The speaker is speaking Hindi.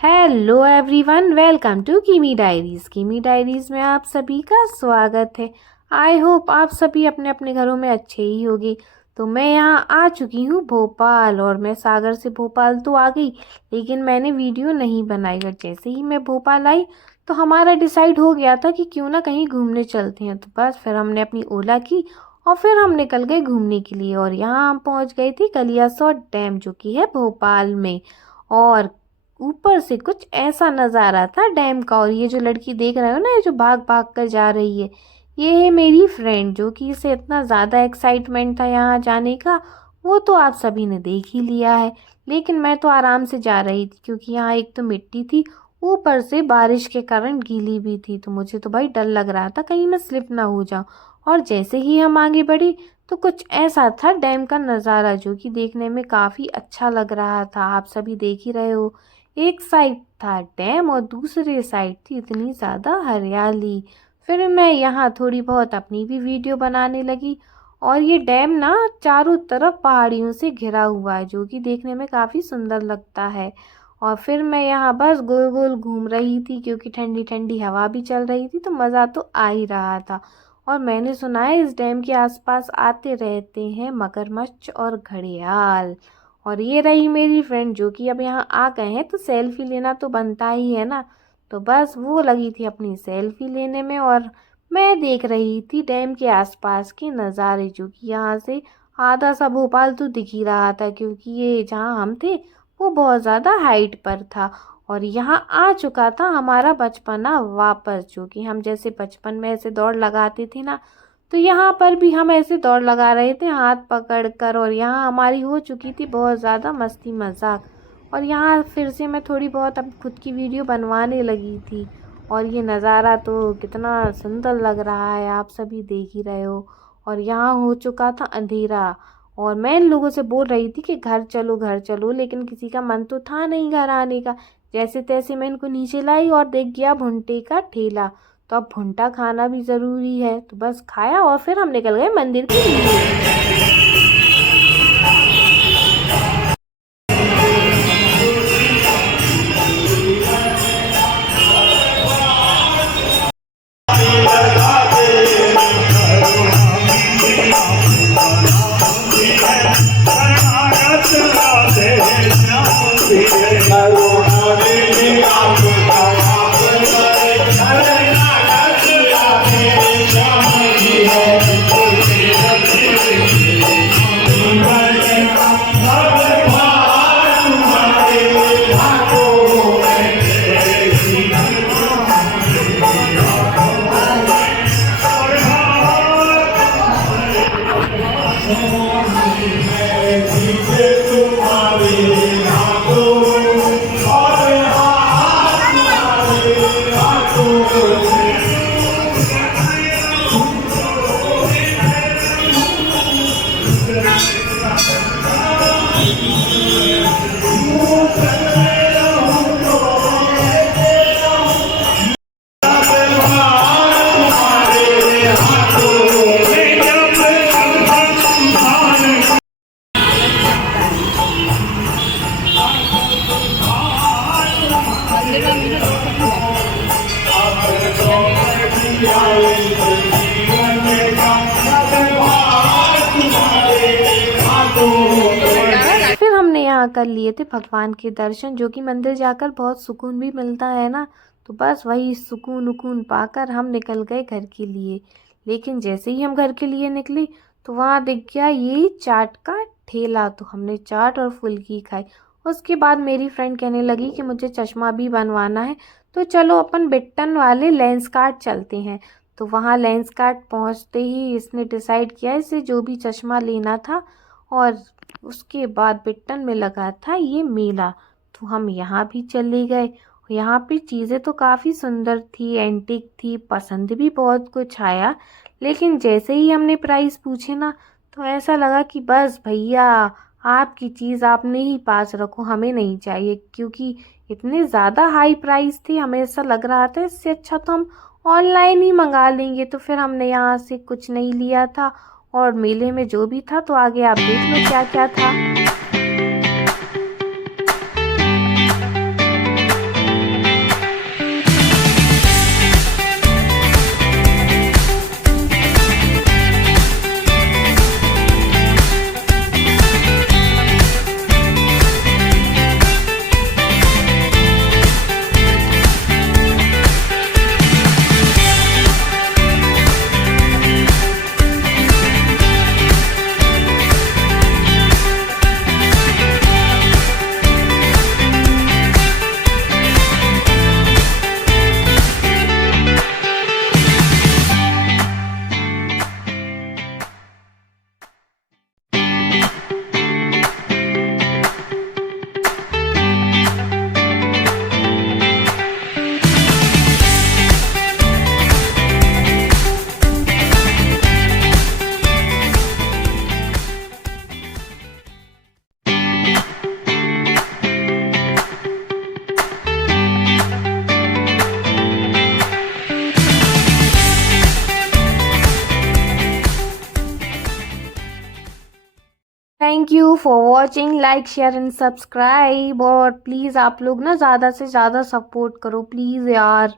हेलो एवरीवन, वेलकम टू कीमी डायरीज़। कीमी डायरीज़ में आप सभी का स्वागत है। आई होप आप सभी अपने अपने घरों में अच्छे ही होंगे। तो मैं यहाँ आ चुकी हूँ भोपाल, और मैं सागर से भोपाल तो आ गई, लेकिन मैंने वीडियो नहीं बनाई। और जैसे ही मैं भोपाल आई तो हमारा डिसाइड हो गया था कि क्यों ना कहीं घूमने चलते हैं। तो बस फिर हमने अपनी ओला की और फिर हम निकल गए घूमने के लिए। और यहाँ हम पहुँच गए थे कलियासोत डैम, जो कि है भोपाल में। और ऊपर से कुछ ऐसा नज़ारा था डैम का। और ये जो लड़की देख रहे हो ना, ये जो भाग भाग कर जा रही है, ये है मेरी फ्रेंड, जो कि इसे इतना ज़्यादा एक्साइटमेंट था यहाँ जाने का, वो तो आप सभी ने देख ही लिया है। लेकिन मैं तो आराम से जा रही थी, क्योंकि यहाँ एक तो मिट्टी थी, ऊपर से बारिश के कारण गीली भी थी। तो मुझे तो भाई डर लग रहा था कहीं मैं स्लिप ना हो जाऊँ। और जैसे ही हम आगे बढ़े तो कुछ ऐसा था डैम का नज़ारा, जो कि देखने में काफ़ी अच्छा लग रहा था। आप सभी देख ही रहे हो, एक साइड था डैम और दूसरे साइड थी इतनी ज़्यादा हरियाली। फिर मैं यहाँ थोड़ी बहुत अपनी भी वीडियो बनाने लगी। और ये डैम ना चारों तरफ पहाड़ियों से घिरा हुआ है, जो कि देखने में काफ़ी सुंदर लगता है। और फिर मैं यहाँ बस गोल गोल घूम रही थी, क्योंकि ठंडी ठंडी हवा भी चल रही थी, तो मज़ा तो आ ही रहा था। और मैंने सुना है इस डैम के आसपास आते रहते हैं मगरमच्छ और घड़ियाल। और ये रही मेरी फ्रेंड, जो कि अब यहाँ आ गए हैं तो सेल्फी लेना तो बनता ही है ना। तो बस वो लगी थी अपनी सेल्फी लेने में, और मैं देख रही थी डैम के आसपास के नज़ारे, जो कि यहाँ से आधा सा भोपाल तो दिख ही रहा था, क्योंकि ये जहाँ हम थे वो बहुत ज़्यादा हाइट पर था। और यहाँ आ चुका था हमारा बचपना वापस, जो कि हम जैसे बचपन में ऐसे दौड़ लगाते थे ना, तो यहाँ पर भी हम ऐसे दौड़ लगा रहे थे हाथ पकड़ कर। और यहाँ हमारी हो चुकी थी बहुत ज़्यादा मस्ती मजाक। और यहाँ फिर से मैं थोड़ी बहुत अब खुद की वीडियो बनवाने लगी थी। और ये नज़ारा तो कितना सुंदर लग रहा है, आप सभी देख ही रहे हो। और यहाँ हो चुका था अंधेरा, और मैं इन लोगों से बोल रही थी कि घर चलो घर चलो, लेकिन किसी का मन तो था नहीं घर आने का। जैसे तैसे मैं इनको नीचे लाई और देख गया भुंटे का ठेला। तो अब भुंटा खाना भी ज़रूरी है, तो बस खाया और फिर हम निकल गए मंदिर के लिए। फिर हमने यहाँ कर लिए थे भगवान के दर्शन, जो कि मंदिर जाकर बहुत सुकून भी मिलता है ना। तो बस वही सुकून उकून पाकर हम निकल गए घर के लिए। लेकिन जैसे ही हम घर के लिए निकले तो वहाँ दिख गया ये चाट का ठेला। तो हमने चाट और फुल्की खाई। उसके बाद मेरी फ्रेंड कहने लगी कि मुझे चश्मा भी बनवाना है, तो चलो अपन बिट्टन वाले लेंस कार्ट चलते हैं। तो वहाँ लेंस कार्ट पहुँचते ही इसने डिसाइड किया इसे जो भी चश्मा लेना था। और उसके बाद बिट्टन में लगा था ये मेला, तो हम यहाँ भी चले गए। यहाँ पे चीज़ें तो काफ़ी सुंदर थी, एंटीक थी, पसंद भी बहुत कुछ आया। लेकिन जैसे ही हमने प्राइस पूछे ना, तो ऐसा लगा कि बस भैया, आपकी चीज़ आपने ही पास रखो, हमें नहीं चाहिए। क्योंकि इतने ज़्यादा हाई प्राइस थी, हमें ऐसा लग रहा था इससे अच्छा तो हम ऑनलाइन ही मंगा लेंगे। तो फिर हमने यहाँ से कुछ नहीं लिया था। और मेले में जो भी था, तो आगे आप देख लो क्या क्या था। Thank you for watching, like share and subscribe. और प्लीज़ आप लोग ना ज़्यादा से ज़्यादा सपोर्ट करो प्लीज़ यार।